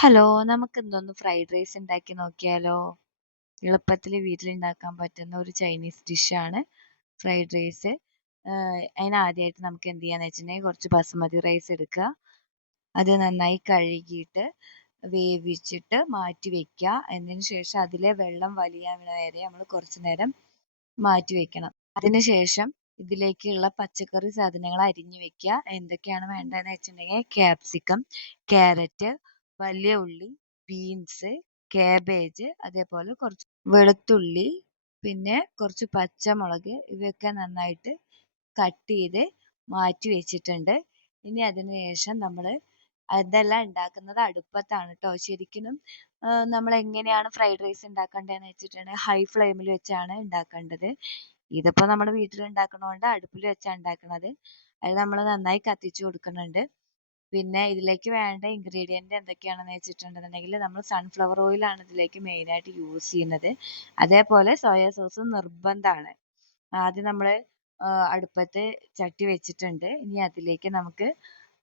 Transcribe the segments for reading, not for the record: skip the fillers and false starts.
Hello, നമുക്കിന്നൊന്ന് fried rice ഉണ്ടാക്കി നോക്കിയാലോ? എളുപ്പത്തിൽ വീട്ടിലുണ്ടാക്കാൻ പറ്റുന്ന ഒരു ചൈനീസ് ഡിഷാണ് ഫ്രൈഡ് റൈസ്. അതിനാദ്യമായിട്ട് നമുക്ക് എന്ത് ചെയ്യാന്ന് വെച്ചിട്ടുണ്ടെങ്കിൽ കുറച്ച് ബസുമതി റൈസ് എടുക്കുക. അത് നന്നായി കഴുകിയിട്ട് വേവിച്ചിട്ട് മാറ്റി വെക്കുക. എന്നതിന് ശേഷം അതിലെ വെള്ളം വലിയാൻ വരെ നമ്മൾ കുറച്ച് നേരം മാറ്റി വെക്കണം. അതിനുശേഷം ഇതിലേക്കുള്ള പച്ചക്കറി സാധനങ്ങൾ അരിഞ്ഞു വെക്കുക. എന്തൊക്കെയാണ് വേണ്ടതെന്ന് വെച്ചിട്ടുണ്ടെങ്കിൽ ക്യാപ്സിക്കം, ക്യാരറ്റ്, വലിയ ഉള്ളി, ബീൻസ്, കാബേജ്, അതേപോലെ കുറച്ച് വെളുത്തുള്ളി, പിന്നെ കുറച്ച് പച്ചമുളക്, ഇവയൊക്കെ നന്നായിട്ട് കട്ട് ചെയ്ത് മാറ്റി വെച്ചിട്ടുണ്ട്. ഇനി അതിന് ശേഷം നമ്മൾ ഇതെല്ലാം ഉണ്ടാക്കുന്നത് അടുപ്പത്താണ് ട്ടോ. ശരിക്കും നമ്മൾ എങ്ങനെയാണ് ഫ്രൈഡ് റൈസ് ഉണ്ടാക്കേണ്ടതെന്ന് വെച്ചിട്ടുണ്ടെങ്കിൽ ഹൈ ഫ്ലെയിമിൽ വെച്ചാണ് ഉണ്ടാക്കേണ്ടത്. ഇതിപ്പോ നമ്മൾ വീട്ടിൽ ഉണ്ടാക്കണോണ്ട് അടുപ്പിൽ വെച്ചാണ് ഉണ്ടാക്കുന്നത്. അത് നമ്മൾ നന്നായി കത്തിച്ചു കൊടുക്കുന്നുണ്ട്. പിന്നെ ഇതിലേക്ക് വേണ്ട ഇൻഗ്രീഡിയന്റ് എന്തൊക്കെയാണെന്ന് വെച്ചിട്ടുണ്ടെന്നുണ്ടെങ്കിൽ നമ്മൾ സൺഫ്ലവർ ഓയിലാണ് ഇതിലേക്ക് മെയിൻ ആയിട്ട് യൂസ് ചെയ്യുന്നത്. അതേപോലെ സോയാ സോസും നിർബന്ധമാണ്. ആദ്യം നമ്മൾ അടുപ്പത്ത് ചട്ടി വെച്ചിട്ടുണ്ട്. ഇനി അതിലേക്ക് നമുക്ക്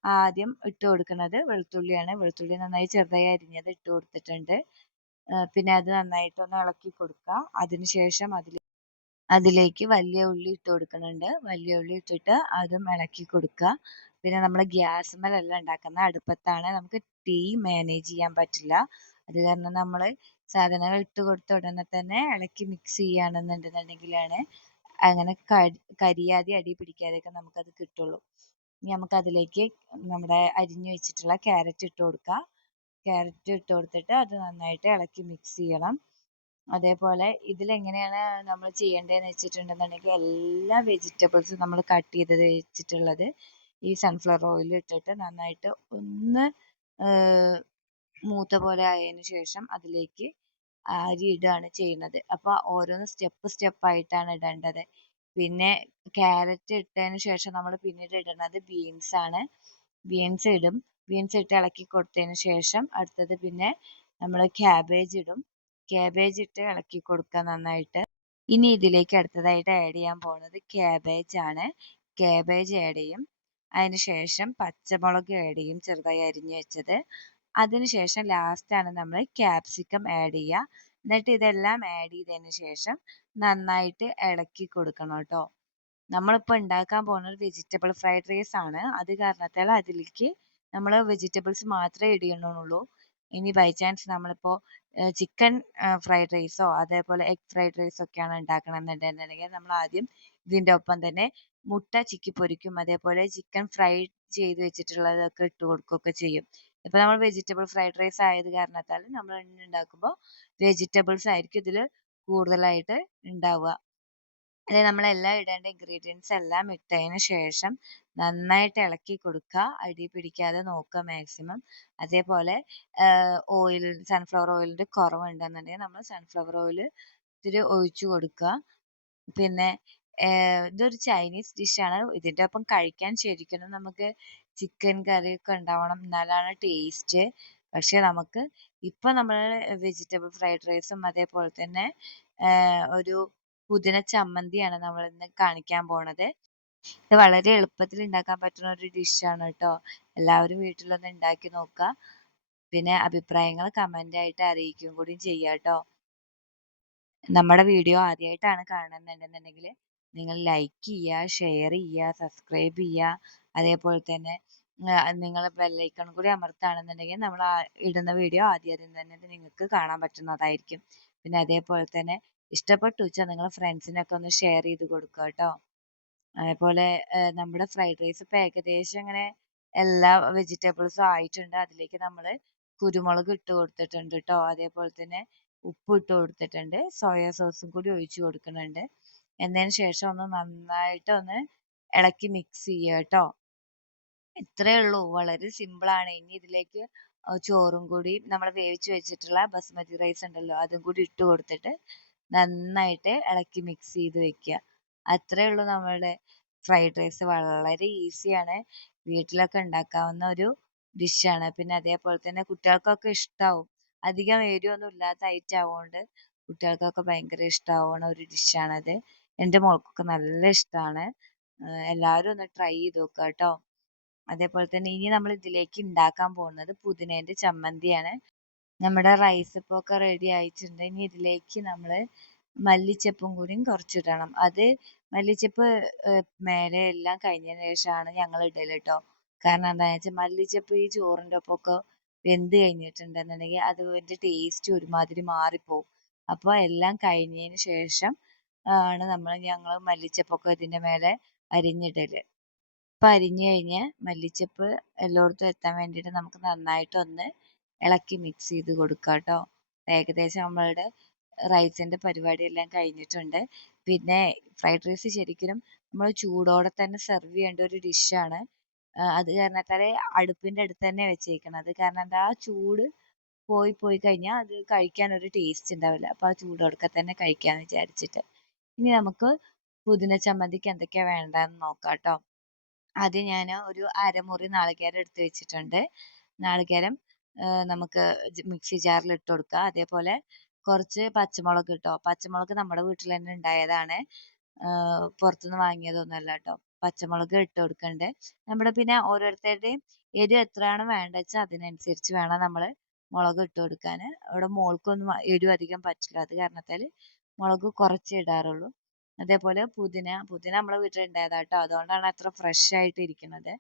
ആദ്യം ഇട്ട് കൊടുക്കുന്നത് വെളുത്തുള്ളിയാണ്. വെളുത്തുള്ളി നന്നായി ചെറുതായി അരിഞ്ഞത് ഇട്ട് കൊടുത്തിട്ടുണ്ട്. പിന്നെ അത് നന്നായിട്ടൊന്ന് ഇളക്കി കൊടുക്കുക. അതിനുശേഷം അതിലേക്ക് വലിയ ഉള്ളി ഇട്ട് കൊടുക്കുന്നുണ്ട്. വലിയ ഉള്ളി ഇട്ടിട്ട് അതും ഇളക്കി കൊടുക്കുക. പിന്നെ നമ്മൾ ഗ്യാസ്മേലല്ല ഉണ്ടാക്കുന്നത്, അടുപ്പത്താണ്. നമുക്ക് തീ മാനേജ് ചെയ്യാൻ പറ്റില്ല. അത് കാരണം നമ്മൾ സാധനങ്ങൾ ഇട്ട് കൊടുത്ത ഉടനെ തന്നെ ഇളക്കി മിക്സ് ചെയ്യുകയാണെന്നുണ്ടെന്നുണ്ടെങ്കിലാണ് അങ്ങനെ കരിയാതെ അടി പിടിക്കാതെയൊക്കെ നമുക്കത് കിട്ടുള്ളൂ. ഇനി നമുക്ക് അതിലേക്ക് നമ്മുടെ അരിഞ്ഞു വെച്ചിട്ടുള്ള ക്യാരറ്റ് ഇട്ട് കൊടുക്കുക. ക്യാരറ്റ് ഇട്ട് കൊടുത്തിട്ട് അത് നന്നായിട്ട് ഇളക്കി മിക്സ് ചെയ്യണം. അതേപോലെ ഇതിലെങ്ങനെയാണ് നമ്മൾ ചെയ്യേണ്ടതെന്ന് വെച്ചിട്ടുണ്ടെന്നുണ്ടെങ്കിൽ എല്ലാ വെജിറ്റബിൾസും നമ്മൾ കട്ട് ചെയ്ത് വെച്ചിട്ടുള്ളത് ഈ സൺഫ്ലവർ ഓയിൽ ഇട്ടിട്ട് നന്നായിട്ട് ഒന്ന് മൂത്ത പോലെ ആയതിനു ശേഷം അതിലേക്ക് അരി ഇടുകയാണ് ചെയ്യുന്നത്. അപ്പോൾ ഓരോന്ന് സ്റ്റെപ്പ് ആയിട്ടാണ് ഇടേണ്ടത്. പിന്നെ ക്യാരറ്റ് ഇട്ടതിന് ശേഷം നമ്മൾ പിന്നീട് ഇടുന്നത് ബീൻസ് ആണ്. ബീൻസ് ഇടും. ബീൻസ് ഇട്ട് ഇളക്കി കൊടുത്തതിന് ശേഷം അടുത്തത് പിന്നെ നമ്മൾ ക്യാബേജ് ഇടും. ക്യാബേജ് ഇട്ട് ഇളക്കി കൊടുക്കുക നന്നായിട്ട്. ഇനി ഇതിലേക്ക് അടുത്തതായിട്ട് ആഡ് ചെയ്യാൻ പോകുന്നത് ക്യാബേജ് ആണ്. ക്യാബേജ് ആഡ് ചെയ്യും. അതിനുശേഷം പച്ചമുളക് ആഡ് ചെയ്യും, ചെറുതായി അരിഞ്ഞു വെച്ചത്. അതിനുശേഷം ലാസ്റ്റ് ആണ് നമ്മൾ ക്യാപ്സിക്കം ആഡ് ചെയ്യുക. എന്നിട്ട് ഇതെല്ലാം ആഡ് ചെയ്തതിന് ശേഷം നന്നായിട്ട് ഇളക്കി കൊടുക്കണം കേട്ടോ. നമ്മളിപ്പോൾ ഉണ്ടാക്കാൻ പോകുന്നത് വെജിറ്റബിൾ ഫ്രൈഡ് റൈസ് ആണ്. അത് കാരണത്താൽ അതിലേക്ക് നമ്മൾ വെജിറ്റബിൾസ് മാത്രമേ ഇടുന്നുള്ളൂ. ഇനി ബൈ ചാൻസ് നമ്മളിപ്പോൾ ചിക്കൻ ഫ്രൈഡ് റൈസോ അതേപോലെ എഗ് ഫ്രൈഡ് റൈസോ ഒക്കെയാണ് ഉണ്ടാക്കണമെന്നുണ്ടെന്നുണ്ടെങ്കിൽ നമ്മൾ ആദ്യം ഇതിൻ്റെ ഒപ്പം തന്നെ മുട്ട ചിക്കി പൊരിക്കും. അതേപോലെ ചിക്കൻ ഫ്രൈ ചെയ്ത് വെച്ചിട്ടുള്ളതൊക്കെ ഇട്ട് കൊടുക്കുകയൊക്കെ ചെയ്യും. ഇപ്പൊ നമ്മൾ വെജിറ്റബിൾ ഫ്രൈഡ് റൈസ് ആയത് കാരണത്താൽ നമ്മൾ ഉണ്ടാക്കുമ്പോൾ വെജിറ്റബിൾസ് ആയിരിക്കും ഇതിൽ കൂടുതലായിട്ട് ഉണ്ടാവുക. അതായത് നമ്മളെല്ലാം ഇടേണ്ട ഇൻഗ്രീഡിയൻസ് എല്ലാം ഇട്ടതിന് ശേഷം നന്നായിട്ട് ഇളക്കി കൊടുക്കുക. അടി പിടിക്കാതെ നോക്കുക മാക്സിമം. അതേപോലെ ഓയിൽ, സൺഫ്ലവർ ഓയിലിൻ്റെ കുറവുണ്ടെന്നുണ്ടെങ്കിൽ നമ്മൾ സൺഫ്ലവർ ഓയിൽ ഇത്തിരി ഒഴിച്ചു കൊടുക്കുക. പിന്നെ ഇതൊരു ചൈനീസ് ഡിഷാണ്. ഇതിൻ്റെ ഒപ്പം കഴിക്കാൻ ശരിക്കും നമുക്ക് ചിക്കൻ കറിയൊക്കെ ഉണ്ടാവണം, എന്നാലാണ് ടേസ്റ്റ്. പക്ഷെ നമുക്ക് ഇപ്പൊ നമ്മൾ വെജിറ്റബിൾ ഫ്രൈഡ് റൈസും അതേപോലെ തന്നെ ഒരു പുതിന ചമ്മന്തിയാണ് നമ്മൾ ഇന്ന് കാണിക്കാൻ പോണത്. ഇത് വളരെ എളുപ്പത്തിൽ ഉണ്ടാക്കാൻ പറ്റുന്ന ഒരു ഡിഷാണ് കേട്ടോ. എല്ലാവരും വീട്ടിലൊന്ന് ഉണ്ടാക്കി നോക്കുക. പിന്നെ അഭിപ്രായങ്ങൾ കമന്റ് ആയിട്ട് അറിയിക്കുകയും കൂടി ചെയ്യാം കേട്ടോ. നമ്മുടെ വീഡിയോ ആദ്യമായിട്ടാണ് കാണുന്നുണ്ടെന്നുണ്ടെങ്കിൽ നിങ്ങൾ ലൈക്ക് ചെയ്യുക, ഷെയർ ചെയ്യുക, സബ്സ്ക്രൈബ് ചെയ്യുക. അതേപോലെ തന്നെ നിങ്ങൾ ബെല്ലൈക്കൺ കൂടി അമർത്തുകയാണെന്നുണ്ടെങ്കിൽ നമ്മൾ ഇടുന്ന വീഡിയോ ആദ്യം തന്നെ നിങ്ങൾക്ക് കാണാൻ പറ്റുന്നതായിരിക്കും. പിന്നെ അതേപോലെ തന്നെ ഇഷ്ടപ്പെട്ടു വെച്ചാൽ നിങ്ങൾ ഫ്രണ്ട്സിനൊക്കെ ഒന്ന് ഷെയർ ചെയ്ത് കൊടുക്കുക കേട്ടോ. അതേപോലെ നമ്മുടെ ഫ്രൈഡ് റൈസ് ഇപ്പം ഏകദേശം ഇങ്ങനെ എല്ലാ വെജിറ്റബിൾസും ആയിട്ടുണ്ട്. അതിലേക്ക് നമ്മൾ കുരുമുളക് ഇട്ട് കൊടുത്തിട്ടുണ്ട് കേട്ടോ. അതേപോലെ തന്നെ ഉപ്പ് ഇട്ട് കൊടുത്തിട്ടുണ്ട്. സോയാ സോസും കൂടി ഒഴിച്ചു കൊടുക്കുന്നുണ്ട്. എന്നതിന് ശേഷം ഒന്ന് നന്നായിട്ട് ഒന്ന് ഇളക്കി മിക്സ് ചെയ്യുക കേട്ടോ. ഇത്രയേ ഉള്ളൂ, വളരെ സിമ്പിൾ ആണ്. ഇനി ഇതിലേക്ക് ചോറും കൂടി നമ്മൾ വേവിച്ച് വെച്ചിട്ടുള്ള ബസ്മതി റൈസ് ഉണ്ടല്ലോ അതും കൂടി ഇട്ട് കൊടുത്തിട്ട് നന്നായിട്ട് ഇളക്കി മിക്സ് ചെയ്ത് വെക്കുക. അത്രയേ ഉള്ളൂ നമ്മളുടെ ഫ്രൈഡ് റൈസ്. വളരെ ഈസിയാണ്, വീട്ടിലൊക്കെ ഉണ്ടാക്കാവുന്ന ഒരു ഡിഷാണ്. പിന്നെ അതേപോലെ തന്നെ കുട്ടികൾക്കൊക്കെ ഇഷ്ടാവും. അധികം എരിവൊന്നും ഇല്ലാത്ത ഐറ്റം ആവുകൊണ്ട് കുട്ടികൾക്കൊക്കെ ഭയങ്കര ഇഷ്ടമാവുന്ന ഒരു ഡിഷാണത്. എൻ്റെ മോൾക്കൊക്കെ നല്ല ഇഷ്ടമാണ്. എല്ലാവരും ഒന്ന് ട്രൈ ചെയ്ത് നോക്കുക കേട്ടോ. അതേപോലെ തന്നെ ഇനി നമ്മൾ ഇതിലേക്ക് ഉണ്ടാക്കാൻ പോകുന്നത് പുതിനേന്റെ ചമ്മന്തിയാണ്. നമ്മുടെ റൈസ് ഇപ്പോൾ ഒക്കെ റെഡി ആയിട്ടുണ്ട്. ഇനി ഇതിലേക്ക് നമ്മൾ മല്ലിച്ചപ്പും കൂടിയും കുറച്ചിടണം. അത് മല്ലിച്ചപ്പ് മേലെ എല്ലാം കഴിഞ്ഞതിന് ശേഷമാണ് ഞങ്ങൾ ഇടല് ട്ടോ. കാരണം എന്താണെന്ന് വെച്ചാൽ മല്ലിച്ചപ്പ് ഈ ചോറിൻ്റെ ഒപ്പമൊക്കെ വെന്ത് കഴിഞ്ഞിട്ടുണ്ടെന്നുണ്ടെങ്കിൽ അതിന്റെ ടേസ്റ്റ് ഒരുമാതിരി മാറിപ്പോവും. അപ്പോൾ എല്ലാം കഴിഞ്ഞതിന് ശേഷം ആണ് ഞങ്ങൾ മല്ലിച്ചപ്പൊക്കെ ഇതിന്റെ മേലെ അരിഞ്ഞിടല്. ഇപ്പം അരിഞ്ഞ് കഴിഞ്ഞ് മല്ലിച്ചപ്പ് എല്ലായിടത്തും എത്താൻ വേണ്ടിയിട്ട് നമുക്ക് നന്നായിട്ടൊന്ന് ഇളക്കി മിക്സ് ചെയ്ത് കൊടുക്കാം ട്ടോ. ഏകദേശം നമ്മളുടെ റൈസിന്റെ പരിപാടി എല്ലാം കഴിഞ്ഞിട്ടുണ്ട്. പിന്നെ ഫ്രൈഡ് റൈസ് ശരിക്കും നമ്മൾ ചൂടോടെ തന്നെ സെർവ് ചെയ്യേണ്ട ഒരു ഡിഷാണ്. അത് കാരണത്താൽ അടുപ്പിന്റെ അടുത്ത് തന്നെ വെച്ചേക്കണത്. കാരണം എന്താ ആ ചൂട് പോയി കഴിഞ്ഞാൽ അത് കഴിക്കാൻ ഒരു ടേസ്റ്റ് ഉണ്ടാവില്ല. അപ്പോൾ ആ ചൂടോടെ തന്നെ കഴിക്കാന്ന് വിചാരിച്ചിട്ട്. ഇനി നമുക്ക് പുതിന ചമ്മന്തിക്ക് എന്തൊക്കെയാ വേണ്ടതെന്ന് നോക്കാം ട്ടോ. ആദ്യം ഞാൻ ഒരു അരമുറി നാളികേരം എടുത്ത് വെച്ചിട്ടുണ്ട്. നാളികേരം നമുക്ക് മിക്സി ജാറിൽ ഇട്ട് കൊടുക്കുക. അതേപോലെ കുറച്ച് പച്ചമുളക് ട്ടോ. പച്ചമുളക് നമ്മുടെ വീട്ടിൽ തന്നെ ഉണ്ടായതാണ്. പുറത്തുനിന്ന് വാങ്ങിയതൊന്നുമല്ല ട്ടോ. പച്ചമുളക് ഇട്ട് കൊടുക്കുന്നുണ്ട്. നമ്മുടെ പിന്നെ ഓരോരുത്തരുടെയും എരിവ് എത്രയാണ് വേണ്ടത് വെച്ചാൽ അതിനനുസരിച്ച് വേണം നമ്മൾ മുളക് ഇട്ട് കൊടുക്കാൻ. ഇവിടെ മോൾക്കൊന്നും എരിവ് അധികം പറ്റില്ല. അത് കാരണത്താൽ മുളക് കുറച്ചേ ഇടാറുള്ളൂ. അതേപോലെ പുതിന നമ്മുടെ വീട്ടിൽ ഉണ്ടായതാട്ടോ. അതുകൊണ്ടാണ് അത്ര ഫ്രഷ് ആയിട്ട് ഇരിക്കുന്നത്.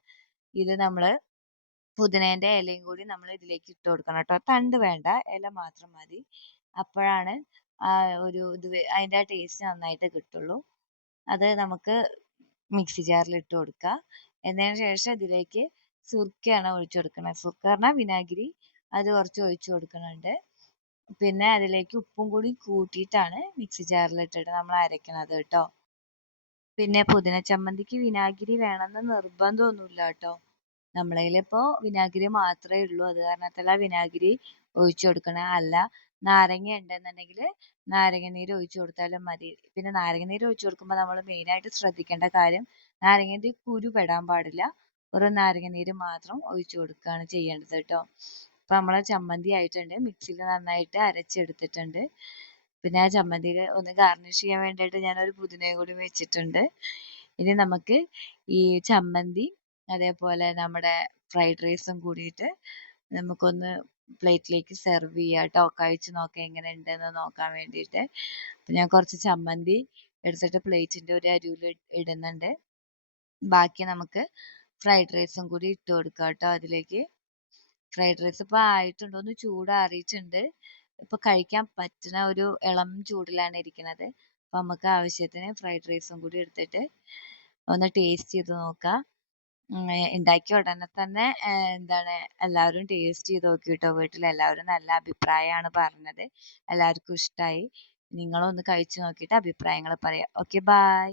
ഇത് നമ്മൾ പുതിനേന്റെ ഇലയും കൂടി നമ്മൾ ഇതിലേക്ക് ഇട്ട് കൊടുക്കണം ട്ടോ. തണ്ട് വേണ്ട, ഇല മാത്രം മതി. അപ്പോഴാണ് ആ ഒരു അതിന്റെ ആ ടേസ്റ്റ് നന്നായിട്ട് കിട്ടുള്ളൂ. അത് നമുക്ക് മിക്സി ജാറിൽ ഇട്ട് കൊടുക്കുക. എന്നതിന് ശേഷം ഇതിലേക്ക് സുർക്കയാണ് ഒഴിച്ചു കൊടുക്കുന്നത്. സുർക്ക പറഞ്ഞാൽ വിനാഗിരി, അത് കുറച്ച് ഒഴിച്ചു കൊടുക്കുന്നുണ്ട്. പിന്നെ അതിലേക്ക് ഉപ്പും കൂടി കൂട്ടിയിട്ടാണ് മിക്സി ജാറിൽ ഇട്ടിട്ട് നമ്മൾ അരയ്ക്കുന്നത് കേട്ടോ. പിന്നെ പുതിന ചമ്മന്തിക്ക് വിനാഗിരി വേണമെന്ന് നിർബന്ധമൊന്നുമില്ല കേട്ടോ. നമ്മളതിൽ ഇപ്പോൾ വിനാഗിരി മാത്രമേ ഉള്ളൂ. അത് കാരണത്താൽ വിനാഗിരി ഒഴിച്ചു കൊടുക്കണേ. അല്ല നാരങ്ങ ഉണ്ടെന്നുണ്ടെങ്കിൽ നാരങ്ങ നീര് ഒഴിച്ചു കൊടുത്താലും മതി. പിന്നെ നാരങ്ങ നീര് ഒഴിച്ചു കൊടുക്കുമ്പോൾ നമ്മൾ മെയിനായിട്ട് ശ്രദ്ധിക്കേണ്ട കാര്യം നാരങ്ങൻ്റെ കുരു പെടാൻ പാടില്ല. ഒരു നാരങ്ങ നീര് മാത്രം ഒഴിച്ചു കൊടുക്കുകയാണ് ചെയ്യേണ്ടത് കേട്ടോ. അപ്പോൾ നമ്മളെ ചമ്മന്തി ആയിട്ടുണ്ട്. മിക്സിയിൽ നന്നായിട്ട് അരച്ചെടുത്തിട്ടുണ്ട്. പിന്നെ ആ ചമ്മന്തിയിൽ ഒന്ന് ഗാർണിഷ് ചെയ്യാൻ വേണ്ടിയിട്ട് ഞാനൊരു പുതിനയും കൂടി വെച്ചിട്ടുണ്ട്. ഇനി നമുക്ക് ഈ ചമ്മന്തി അതേപോലെ നമ്മുടെ ഫ്രൈഡ് റൈസും കൂടിയിട്ട് നമുക്കൊന്ന് പ്ലേറ്റിലേക്ക് സെർവ് ചെയ്യാം ട്ടോ. കഴിച്ച് നോക്കാം എങ്ങനെ ഉണ്ടെന്ന് നോക്കാൻ വേണ്ടിയിട്ട്. അപ്പം ഞാൻ കുറച്ച് ചമ്മന്തി എടുത്തിട്ട് പ്ലേറ്റിന്റെ ഒരു അരികിൽ ഇടുന്നുണ്ട്. ബാക്കി നമുക്ക് ഫ്രൈഡ് റൈസും കൂടി ഇട്ട് കൊടുക്കാം ട്ടോ അതിലേക്ക്. ഫ്രൈഡ് റൈസ് ഇപ്പോൾ ആയിട്ടുണ്ട്. ഒന്ന് ചൂടാറിയിട്ടുണ്ട്. ഇപ്പോൾ കഴിക്കാൻ പറ്റുന്ന ഒരു ഇളം ചൂടിലാണ് ഇരിക്കുന്നത്. അപ്പോൾ നമുക്ക് ആവശ്യത്തിന് ഫ്രൈഡ് റൈസും കൂടി എടുത്തിട്ട് ഒന്ന് ടേസ്റ്റ് ചെയ്ത് നോക്കാം. ഉണ്ടാക്കിയ ഉടനെ തന്നെ എന്താണ് എല്ലാവരും ടേസ്റ്റ് ചെയ്ത് നോക്കി കേട്ടോ. വീട്ടിൽ എല്ലാവരും നല്ല അഭിപ്രായമാണ് പറഞ്ഞത്. എല്ലാവർക്കും ഇഷ്ടമായി. നിങ്ങളും ഒന്ന് കഴിച്ചു നോക്കിയിട്ട് അഭിപ്രായങ്ങൾ പറയാം. Okay, by.